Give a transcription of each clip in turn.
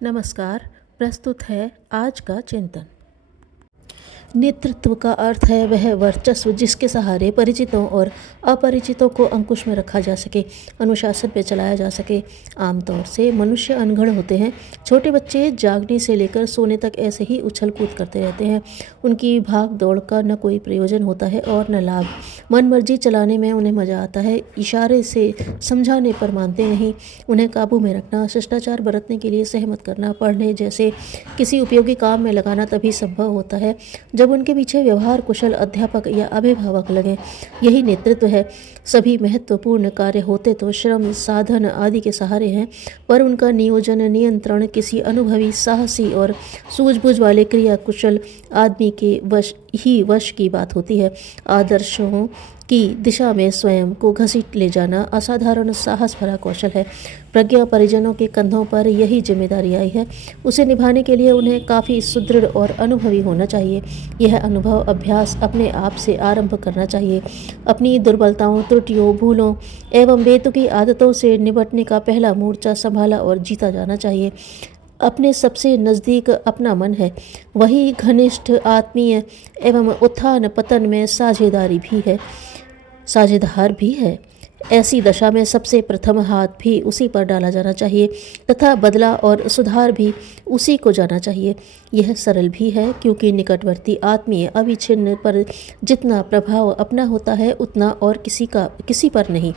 नमस्कार। प्रस्तुत है आज का चिंतन। नेतृत्व का अर्थ है वह वर्चस्व जिसके सहारे परिचितों और अपरिचितों को अंकुश में रखा जा सके, अनुशासन पे चलाया जा सके। आमतौर से मनुष्य अनगढ़ होते हैं। छोटे बच्चे जागने से लेकर सोने तक ऐसे ही उछल कूद करते रहते हैं। उनकी भाग दौड़ का न कोई प्रयोजन होता है और न लाभ। मन मर्जी चलाने में उन्हें मजा आता है, इशारे से समझाने पर मानते नहीं। उन्हें काबू में रखना, शिष्टाचार बरतने के लिए सहमत करना, पढ़ने जैसे किसी उपयोगी काम में लगाना तभी संभव होता है जब उनके पीछे व्यवहार कुशल अध्यापक या अभिभावक लगे। यही नेतृत्व है। सभी महत्वपूर्ण कार्य होते तो श्रम, साधन आदि के सहारे हैं, पर उनका नियोजन, नियंत्रण किसी अनुभवी, साहसी और सूझबूझ वाले क्रिया कुशल आदमी के वश की बात होती है। आदर्शों की दिशा में स्वयं को घसीट ले जाना असाधारण साहस भरा कौशल है। प्रज्ञा परिजनों के कंधों पर यही जिम्मेदारी आई है। उसे निभाने के लिए उन्हें काफ़ी सुदृढ़ और अनुभवी होना चाहिए। यह अनुभव अभ्यास अपने आप से आरंभ करना चाहिए। अपनी दुर्बलताओं, त्रुटियों, भूलों एवं बेतुकी आदतों से निपटने का पहला मोर्चा संभाला और जीता जाना चाहिए। अपने सबसे नज़दीक अपना मन है, वही घनिष्ठ आत्मीय एवं उत्थान पतन में साझेदार भी है। ऐसी दशा में सबसे प्रथम हाथ भी उसी पर डाला जाना चाहिए तथा बदला और सुधार भी उसी को जाना चाहिए। यह सरल भी है क्योंकि निकटवर्ती आत्मीय अविच्छिन्न पर जितना प्रभाव अपना होता है उतना और किसी पर नहीं।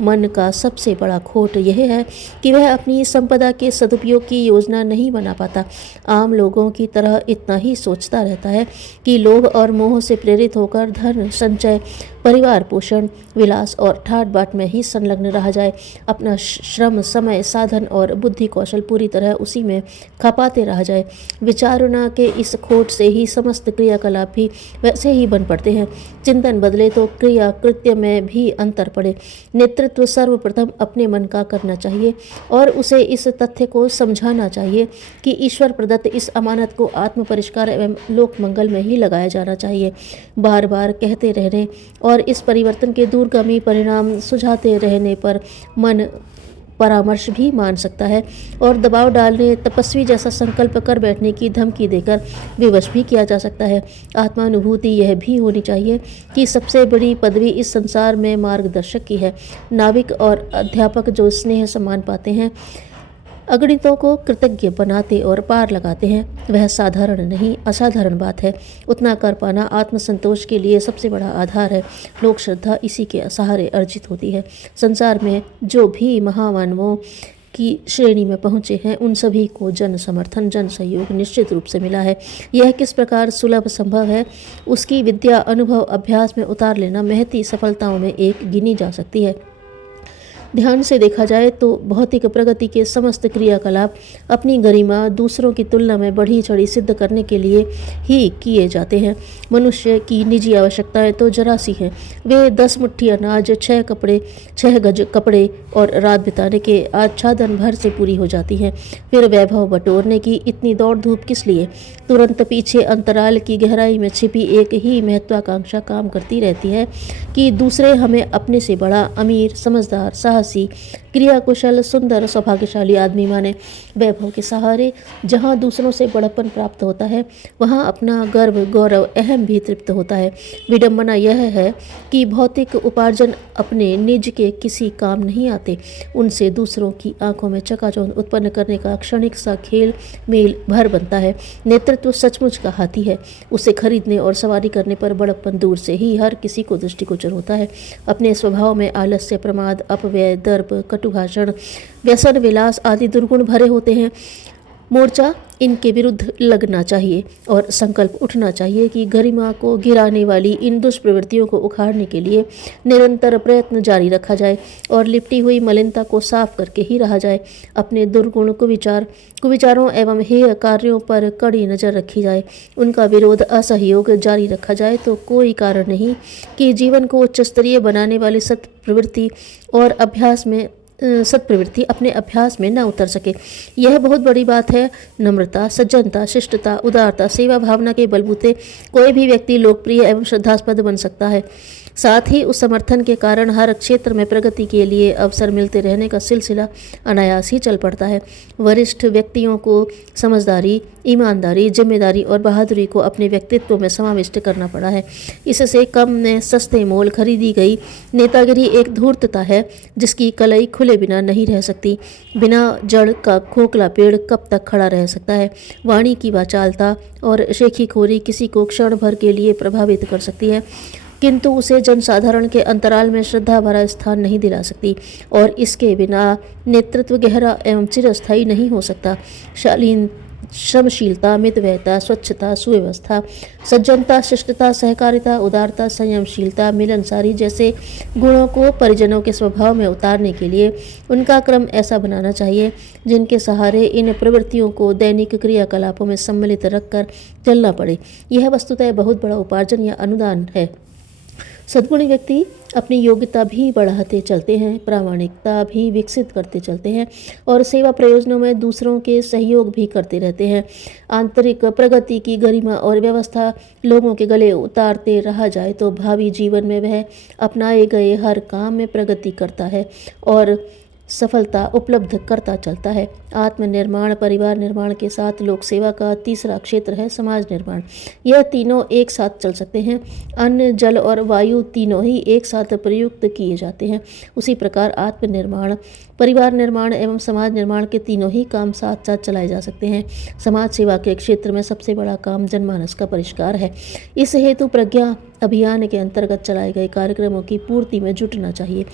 मन का सबसे बड़ा खोट यह है कि वह अपनी संपदा के सदुपयोग की योजना नहीं बना पाता। आम लोगों की तरह इतना ही सोचता रहता है कि लोभ और मोह से प्रेरित होकर धन संचय, परिवार पोषण, विलास और ठाट बाट में ही संलग्न रहा जाए। अपना श्रम, समय, साधन और बुद्धि कौशल पूरी तरह उसी में खपाते रहा जाए। विचारणा के इस खोट से ही समस्त क्रियाकलाप भी वैसे ही बन पड़ते हैं। चिंतन बदले तो क्रिया कृत्य में भी अंतर पड़े। नेतृत्व सर्वप्रथम अपने मन का करना चाहिए और उसे इस तथ्य को समझाना चाहिए कि ईश्वर प्रदत्त इस अमानत को आत्म परिष्कार एवं लोक मंगल में ही लगाया जाना चाहिए। बार बार कहते रहने और इस परिवर्तन के दूरगामी परिणाम सुझाते रहने पर मन परामर्श भी मान सकता है और दबाव डालने, तपस्वी जैसा संकल्प कर बैठने की धमकी देकर विवश भी किया जा सकता है। आत्मानुभूति यह भी होनी चाहिए कि सबसे बड़ी पदवी इस संसार में मार्गदर्शक की है। नाविक और अध्यापक जो स्नेह सम्मान पाते हैं, अगणितों को कृतज्ञ बनाते और पार लगाते हैं, वह साधारण नहीं असाधारण बात है। उतना कर पाना आत्मसंतोष के लिए सबसे बड़ा आधार है। लोक श्रद्धा इसी के सहारे अर्जित होती है। संसार में जो भी महामानवों की श्रेणी में पहुँचे हैं उन सभी को जन समर्थन, जन सहयोग निश्चित रूप से मिला है। यह किस प्रकार सुलभ संभव है, उसकी विद्या, अनुभव, अभ्यास में उतार लेना महती सफलताओं में एक गिनी जा सकती है। ध्यान से देखा जाए तो भौतिक प्रगति के समस्त क्रियाकलाप अपनी गरिमा दूसरों की तुलना में बढ़ी चढ़ी सिद्ध करने के लिए ही किए जाते हैं। मनुष्य की निजी आवश्यकताएं तो जरा सी हैं। वे 10 मुट्ठी अनाज, 6 गज कपड़े और रात बिताने के आच्छादन भर से पूरी हो जाती हैं। फिर वैभव बटोरने की इतनी दौड़ धूप किस लिए? तुरंत पीछे अंतराल की गहराई में छिपी एक ही महत्वाकांक्षा काम करती रहती है कि दूसरे हमें अपने से बड़ा, अमीर, समझदार, साहसी, क्रियाकुशल, सुंदर, सौभाग्यशाली आदमी माने। वैभव के सहारे जहाँ दूसरों से बड़प्पन प्राप्त होता है वहाँ अपना गर्व, गौरव, अहम भी तृप्त होता है। विडंबना यह है कि भौतिक उपार्जन अपने निज के किसी काम नहीं आते। उनसे दूसरों की आंखों में चकाचौंध उत्पन्न करने का क्षणिक सा खेल मेल भर बनता है। नेतृत्व सचमुच का हाथी है। उसे खरीदने और सवारी करने पर बड़प्पन दूर से ही हर किसी को दृष्टिगोचर होता है। अपने स्वभाव में आलस्य, प्रमाद, अपव्यय, दर्प, कटुभाषण, व्यसन, विलास आदि दुर्गुण भरे होते हैं। मोर्चा इनके विरुद्ध लगना चाहिए और संकल्प उठना चाहिए कि गरिमा को गिराने वाली इन दुष्प्रवृत्तियों को उखाड़ने के लिए निरंतर प्रयत्न जारी रखा जाए और लिपटी हुई मलिनता को साफ करके ही रहा जाए। अपने दुर्गुण कुविचारों एवं हेय कार्यों पर कड़ी नज़र रखी जाए। उनका विरोध, असहयोग जारी रखा जाए तो कोई कारण नहीं कि जीवन को उच्च स्तरीय बनाने वाली सत्प्रवृत्ति अपने अभ्यास में न उतर सके। यह बहुत बड़ी बात है। नम्रता, सज्जनता, शिष्टता, उदारता, सेवा भावना के बलबूते कोई भी व्यक्ति लोकप्रिय एवं श्रद्धास्पद बन सकता है। साथ ही उस समर्थन के कारण हर क्षेत्र में प्रगति के लिए अवसर मिलते रहने का सिलसिला अनायास ही चल पड़ता है। वरिष्ठ व्यक्तियों को समझदारी, ईमानदारी, जिम्मेदारी और बहादुरी को अपने व्यक्तित्व में समाविष्ट करना पड़ा है। इससे कम में सस्ते मोल खरीदी गई नेतागिरी एक धूर्तता है जिसकी कलई खुले बिना नहीं रह सकती। बिना जड़ का खोखला पेड़ कब तक खड़ा रह सकता है। वाणी की वाचालता और शेखीखोरी किसी को क्षण भर के लिए प्रभावित कर सकती है, किंतु उसे जनसाधारण के अंतराल में श्रद्धा भरा स्थान नहीं दिला सकती, और इसके बिना नेतृत्व गहरा एवं चिरस्थायी नहीं हो सकता। शालीन श्रमशीलता, मितव्ययता, स्वच्छता, सुव्यवस्था, सज्जनता, शिष्टता, सहकारिता, उदारता, संयमशीलता, मिलनसारी जैसे गुणों को परिजनों के स्वभाव में उतारने के लिए उनका क्रम ऐसा बनाना चाहिए जिनके सहारे इन प्रवृत्तियों को दैनिक क्रियाकलापों में सम्मिलित रखकर चलना पड़े। यह वस्तुतः बहुत बड़ा उपार्जन या अनुदान है। सद्गुणी व्यक्ति अपनी योग्यता भी बढ़ाते चलते हैं, प्रामाणिकता भी विकसित करते चलते हैं और सेवा प्रयोजनों में दूसरों के सहयोग भी करते रहते हैं। आंतरिक प्रगति की गरिमा और व्यवस्था लोगों के गले उतारते रहा जाए तो भावी जीवन में वह अपनाए गए हर काम में प्रगति करता है और सफलता उपलब्ध करता चलता है। आत्मनिर्माण, परिवार निर्माण के साथ लोक सेवा का तीसरा क्षेत्र है समाज निर्माण। यह तीनों एक साथ चल सकते हैं। अन्न, जल और वायु तीनों ही एक साथ प्रयुक्त किए जाते हैं। उसी प्रकार आत्मनिर्माण, परिवार निर्माण एवं समाज निर्माण के तीनों ही काम साथ साथ चलाए जा सकते हैं। समाज सेवा के क्षेत्र में सबसे बड़ा काम जनमानस का परिष्कार है। इस हेतु प्रज्ञा अभियान के अंतर्गत चलाए गए कार्यक्रमों की पूर्ति में जुटना चाहिए।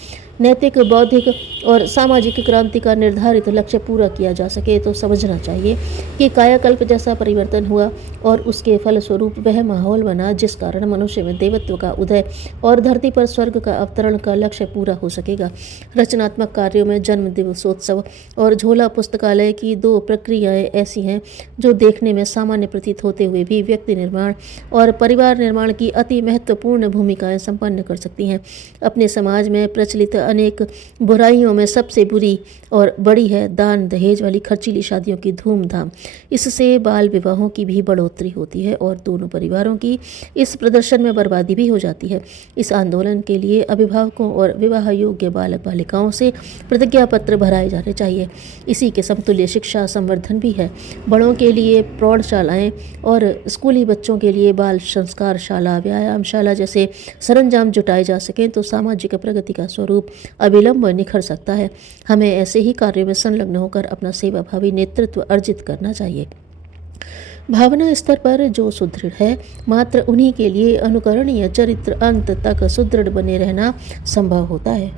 नैतिक, बौद्धिक और सामाजिक क्रांति का निर्धारित लक्ष्य पूरा किया जा सके तो समझना चाहिए कि कायाकल्प जैसा परिवर्तन हुआ और उसके फलस्वरूप वह माहौल बना जिस कारण मनुष्य में देवत्व का उदय और धरती पर स्वर्ग का अवतरण का लक्ष्य पूरा हो सकेगा। रचनात्मक कार्यों में जन्म दिवसोत्सव और झोला पुस्तकालय की दो प्रक्रियाएं ऐसी हैं जो देखने में सामान्य प्रतीत होते हुए भी व्यक्ति निर्माण और परिवार निर्माण की अति महत्वपूर्ण भूमिकाएं संपन्न कर सकती हैं। अपने समाज में प्रचलित अनेक बुराइयों में सबसे बुरी और बड़ी है दान दहेज वाली खर्चीली शादियों की धूमधाम। इससे बाल विवाहों की भी बढ़ोतरी होती है और दोनों परिवारों की इस प्रदर्शन में बर्बादी भी हो जाती है। इस आंदोलन के लिए अभिभावकों और विवाह योग्य बालक बालिकाओं से प्रतिज्ञा पत्र भराए जाने चाहिए। इसी के समतुल्य शिक्षा संवर्धन भी है। बड़ों के लिए प्रौढ़शालाएं और स्कूली बच्चों के लिए बाल संस्कार शाला, व्यायाम शाला जैसे सरंजाम जुटाए जा सकें तो सामाजिक प्रगति का स्वरूप अविलंब निखर सकता है। हमें ऐसे ही कार्यों में संलग्न होकर अपना सेवाभावी नेतृत्व अर्जित करना चाहिए। भावना स्तर पर जो सुदृढ़ है, मात्र उन्हीं के लिए अनुकरणीय चरित्र अंत तक सुदृढ़ बने रहना संभव होता है।